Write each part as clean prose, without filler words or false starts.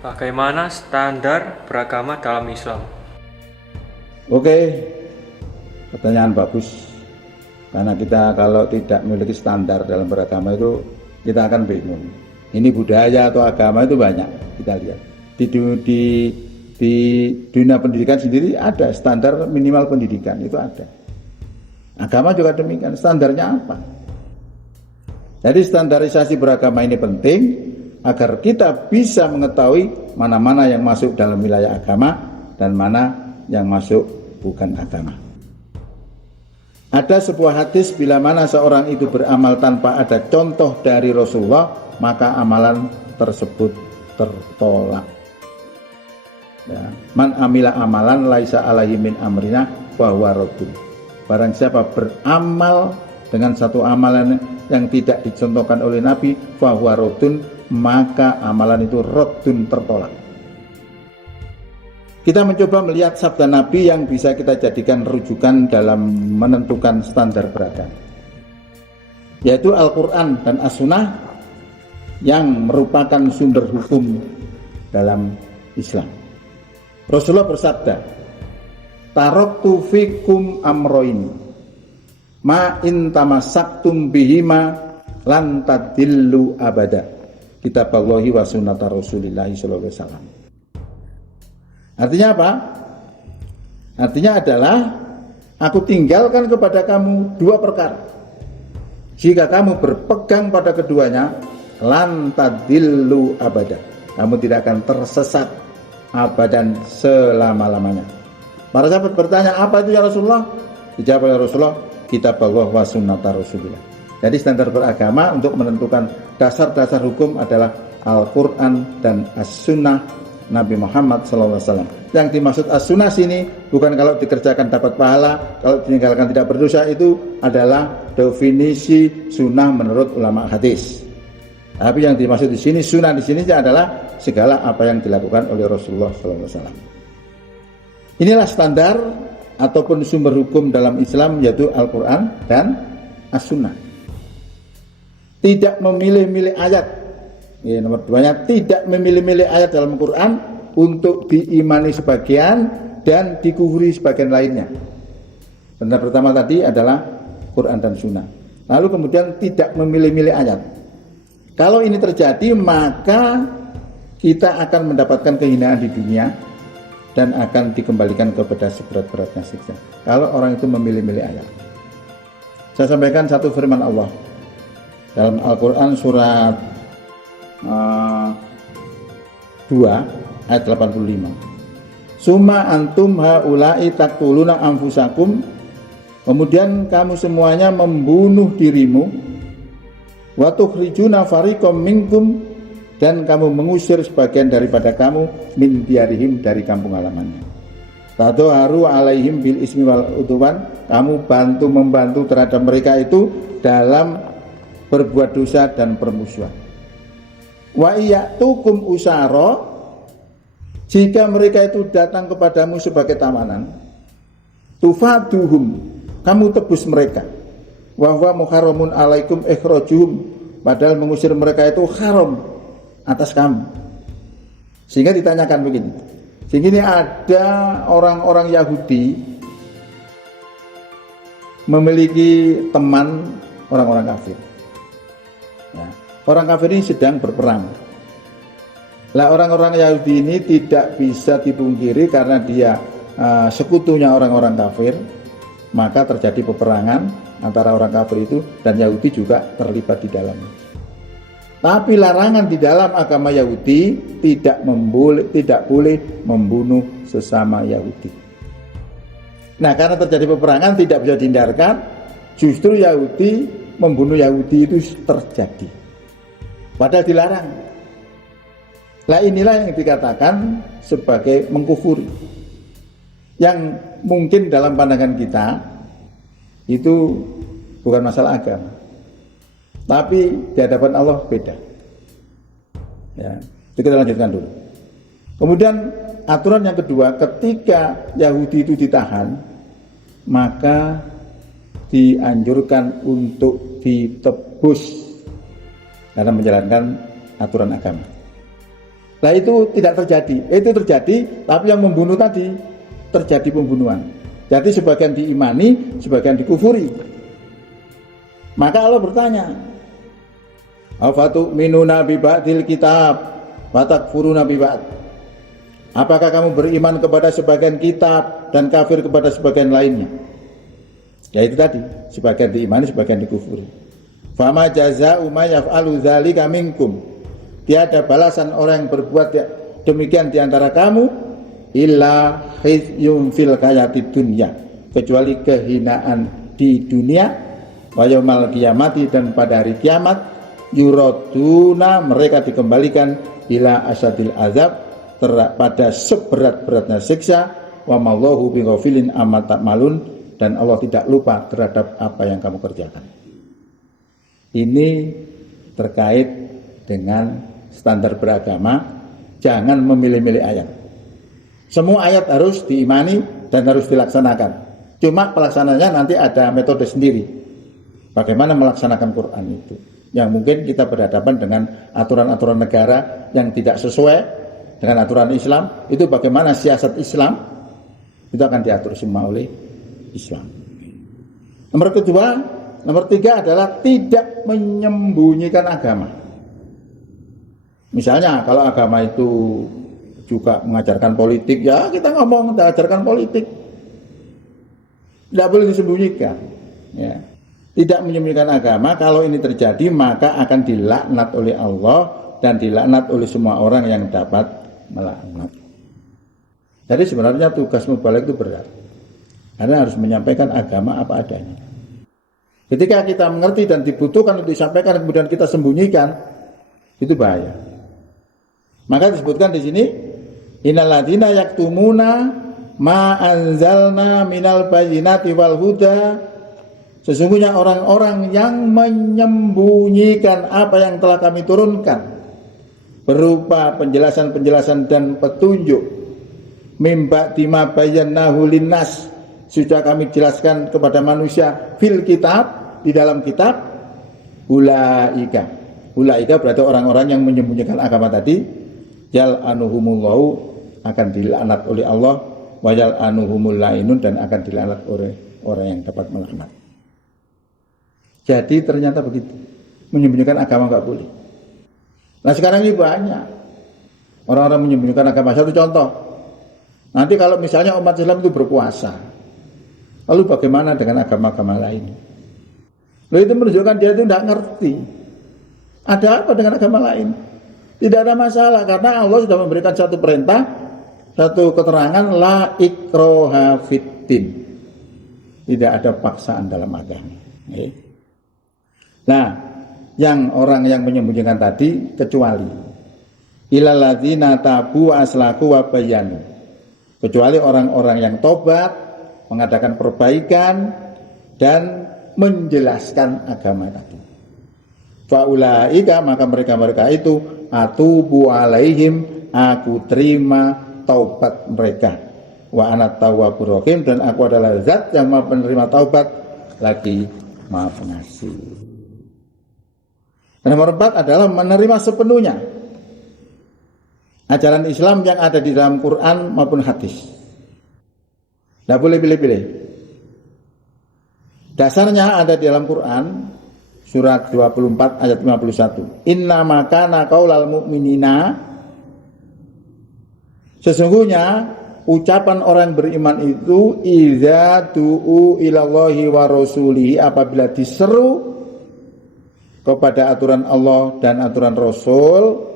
Bagaimana standar beragama dalam Islam? Oke, pertanyaan bagus. Karena kita kalau tidak memiliki standar dalam beragama itu kita akan bingung. Ini budaya atau agama itu banyak kita lihat. Di dunia pendidikan sendiri ada standar minimal pendidikan, itu ada. Agama juga demikian, standarnya apa? Jadi standarisasi beragama ini penting agar kita bisa mengetahui mana-mana yang masuk dalam wilayah agama dan mana yang masuk bukan agama. Ada sebuah hadis, bila mana seorang itu beramal tanpa ada contoh dari Rasulullah, maka amalan tersebut tertolak. Ya. Man amila amalan laisa alaihi min amrina fahuwa raddun. Barang siapa beramal dengan satu amalan yang tidak dicontohkan oleh Nabi, fahuwa raddun, maka amalan itu raddun, tertolak. Kita mencoba melihat sabda Nabi yang bisa kita jadikan rujukan dalam menentukan standar beragama, yaitu Al-Quran dan As-Sunnah yang merupakan sumber hukum dalam Islam. Rasulullah bersabda, taraktu fikum amroin ma in tamassaktum bihima lan tadillu abada, kitaballahi wa sunnata rasulillahi sallallahu alaihi wasallam. Artinya apa? Artinya adalah aku tinggalkan kepada kamu dua perkara. Jika kamu berpegang pada keduanya, lan tadillu abada, kamu tidak akan tersesat abadan, selama-lamanya. Para sahabat bertanya, apa itu ya Rasulullah? Dijawab oleh Rasulullah, kitabullah wa sunnata rasulillah. Jadi standar beragama untuk menentukan dasar-dasar hukum adalah Al-Quran dan As-Sunnah Nabi Muhammad SAW. Yang dimaksud As-Sunnah sini bukan kalau dikerjakan dapat pahala, kalau ditinggalkan tidak berdosa, itu adalah definisi sunnah menurut ulama hadis. Tapi yang dimaksud di sini, sunnah di sini adalah segala apa yang dilakukan oleh Rasulullah SAW. Inilah standar ataupun sumber hukum dalam Islam, yaitu Al-Quran dan As-Sunnah. Tidak memilih-milih ayat. Ya, nomor duanya, tidak memilih-milih ayat dalam Al-Quran untuk diimani sebagian dan dikufuri sebagian lainnya. Standar pertama tadi adalah Quran dan Sunnah. Lalu kemudian tidak memilih-milih ayat. Kalau ini terjadi, maka kita akan mendapatkan kehinaan di dunia dan akan dikembalikan kepada seberat-beratnya siksa kalau orang itu memilih-milih ayat. Saya sampaikan satu firman Allah dalam Al-Quran surat 2 ayat 85. Summa antum haula'i taqtuluna anfusakum, kemudian kamu semuanya membunuh dirimu, wa tukhrijuna fariqam minkum, dan kamu mengusir sebagian daripada kamu, min diarihim, dari kampung halamannya. Tadharu alaihim bil ismi wal udwan, kamu membantu terhadap mereka itu dalam berbuat dosa dan permusuhan. Wa iyatukum usara, jika mereka itu datang kepadamu sebagai tawanan, tufaduhum, kamu tebus mereka. Wa huwa muharramun alaikum ikhrajuhum, padahal mengusir mereka itu haram atas kamu. Sehingga ditanyakan begini, sehingga ini ada orang-orang Yahudi memiliki teman orang-orang kafir. Ya. Orang kafir ini sedang berperang. Lah orang-orang Yahudi ini tidak bisa dipungkiri karena dia sekutunya orang-orang kafir, maka terjadi peperangan antara orang kafir itu dan Yahudi juga terlibat di dalamnya. Tapi larangan di dalam agama Yahudi tidak boleh membunuh sesama Yahudi. Nah, karena terjadi peperangan tidak bisa dihindarkan, justru Yahudi membunuh Yahudi itu terjadi. Padahal dilarang. Lah inilah yang dikatakan sebagai mengkufuri. Yang mungkin dalam pandangan kita itu bukan masalah agama, tapi di hadapan Allah beda. Ya, itu kita lanjutkan dulu. Kemudian aturan yang kedua, ketika Yahudi itu ditahan, maka dianjurkan untuk ditebus karena menjalankan aturan agama. Nah itu tidak terjadi. Itu terjadi, tapi yang membunuh tadi terjadi pembunuhan. Jadi sebagian diimani, sebagian dikufuri. Maka Allah bertanya, afatu'minuna bi ba'dil kitab wa takfuruna bi ba'd. Apakah kamu beriman kepada sebagian kitab dan kafir kepada sebagian lainnya? Ya itu tadi, sebagian diimani, sebagian dikufuri. Fama jazaa'u may yaf'alu dzalika minkum. Tiada balasan orang yang berbuat demikian di antara kamu illa khizyun fil hayatid dunya, kecuali kehinaan di dunia, wa yaumal qiyamati, dan pada hari kiamat yuraduna, mereka dikembalikan ila asadil azab, pada seberat-beratnya siksa, wa mallahu bighafilin amma ta'malun, dan Allah tidak lupa terhadap apa yang kamu kerjakan. Ini terkait dengan standar beragama. Jangan memilih-milih ayat. Semua ayat harus diimani dan harus dilaksanakan. Cuma pelaksanaannya nanti ada metode sendiri. Bagaimana melaksanakan Quran itu. Yang mungkin kita berhadapan dengan aturan-aturan negara yang tidak sesuai dengan aturan Islam. Itu bagaimana siasat Islam. Itu akan diatur semua oleh Islam. Nomor tiga adalah tidak menyembunyikan agama. Misalnya kalau agama itu juga mengajarkan politik, ya kita ngomong mengajarkan politik, tidak boleh disembunyikan. Ya. Tidak menyembunyikan agama. Kalau ini terjadi maka akan dilaknat oleh Allah dan dilaknat oleh semua orang yang dapat melaknat. Jadi sebenarnya tugas mubalik itu berat, karena harus menyampaikan agama apa adanya. Ketika kita mengerti dan dibutuhkan untuk disampaikan kemudian kita sembunyikan, itu bahaya. Maka disebutkan di sini, innalladzina yaktumuna ma anzalna minal bayyinati wal huda. Sesungguhnya orang-orang yang menyembunyikan apa yang telah kami turunkan berupa penjelasan-penjelasan dan petunjuk, mimba dima bayyanahu linnas, sudah kami jelaskan kepada manusia fil kitab, di dalam kitab, ulaika berarti orang-orang yang menyembunyikan agama tadi, yal anuhumullahu, akan dilaknat oleh Allah, wa yal anuhumul lainun, dan akan dilaknat oleh orang yang dapat melaknat. Jadi ternyata begitu, menyembunyikan agama nggak boleh. Nah sekarang ini banyak orang-orang menyembunyikan agama. Satu contoh, nanti kalau misalnya umat Islam itu berpuasa, lalu bagaimana dengan agama-agama lain? Lalu itu menunjukkan dia itu tidak ngerti ada apa dengan agama lain. Tidak ada masalah, karena Allah sudah memberikan satu perintah, satu keterangan, la ikroha fiddin, tidak ada paksaan dalam agama. Nah, yang orang yang menyembunyikan tadi, kecuali ilal ladzina tabu aslaku wa bayanu, kecuali orang-orang yang tobat, mengadakan perbaikan dan menjelaskan agama tadi. Faulaika, maka mereka itu atubu alaihim, aku terima taubat mereka, wa ana tawwabur rahim, dan aku adalah zat yang maha penerima taubat lagi maha pengasih. Nomor 4 adalah menerima sepenuhnya ajaran Islam yang ada di dalam Quran maupun hadis. Tidak boleh pilih-pilih. Dasarnya ada di dalam Quran, surat 24 ayat 51. Inna makana qaulal mu'minina, sesungguhnya ucapan orang beriman itu idza du'u ilallahi wa rasulihi, apabila diseru kepada aturan Allah dan aturan Rasul,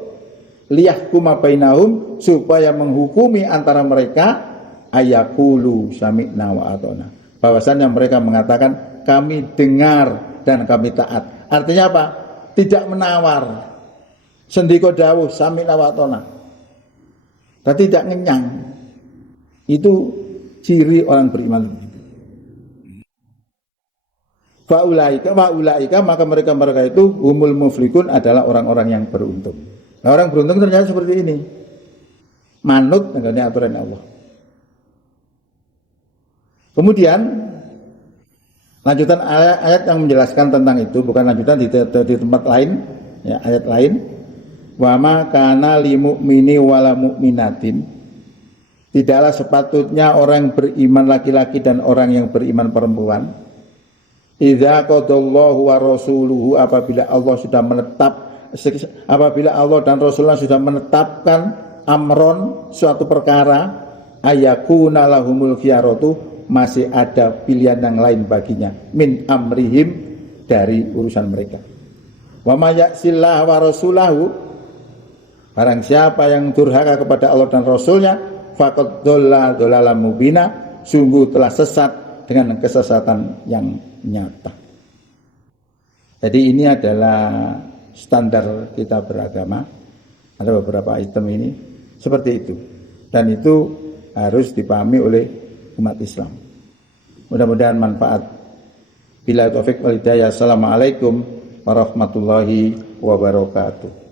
liyahkuma bainahum, supaya menghukumi antara mereka, ayaqulu sami'na wa ata'na, bahwasannya mereka mengatakan kami dengar dan kami taat. Artinya apa? Tidak menawar. Sendiko dawuh sami'na wa ata'na, dan tidak ngenyang. Itu ciri orang beriman. Faulaika maka mereka itu humul muflihun, adalah orang-orang yang beruntung. Nah, orang beruntung ternyata seperti ini, manut dengan aturan Allah. Kemudian lanjutan ayat yang menjelaskan tentang itu, bukan lanjutan di tempat lain, ya, ayat lain. Wa ma kana lil mu'mini wala mu'minatin, tidaklah sepatutnya orang beriman laki-laki dan orang yang beriman perempuan, idza qadallahu wa rasuluhu, apabila Allah dan Rasulullah sudah menetapkan amron, suatu perkara, ayakuna lahumul khiyaratu, masih ada pilihan yang lain baginya, min amrihim, dari urusan mereka. Wa may ya'sillah wa rasulahu, barang siapa yang durhaka kepada Allah dan Rasulnya, faqad dhalla dhalalan mubina, sungguh telah sesat dengan kesesatan yang nyata. Jadi ini adalah standar kita beragama. Ada beberapa item ini seperti itu, dan itu harus dipahami oleh umat Islam. Mudah-mudahan manfaat. Bila taufik wal hidayah. Assalamualaikum warahmatullahi wabarakatuh.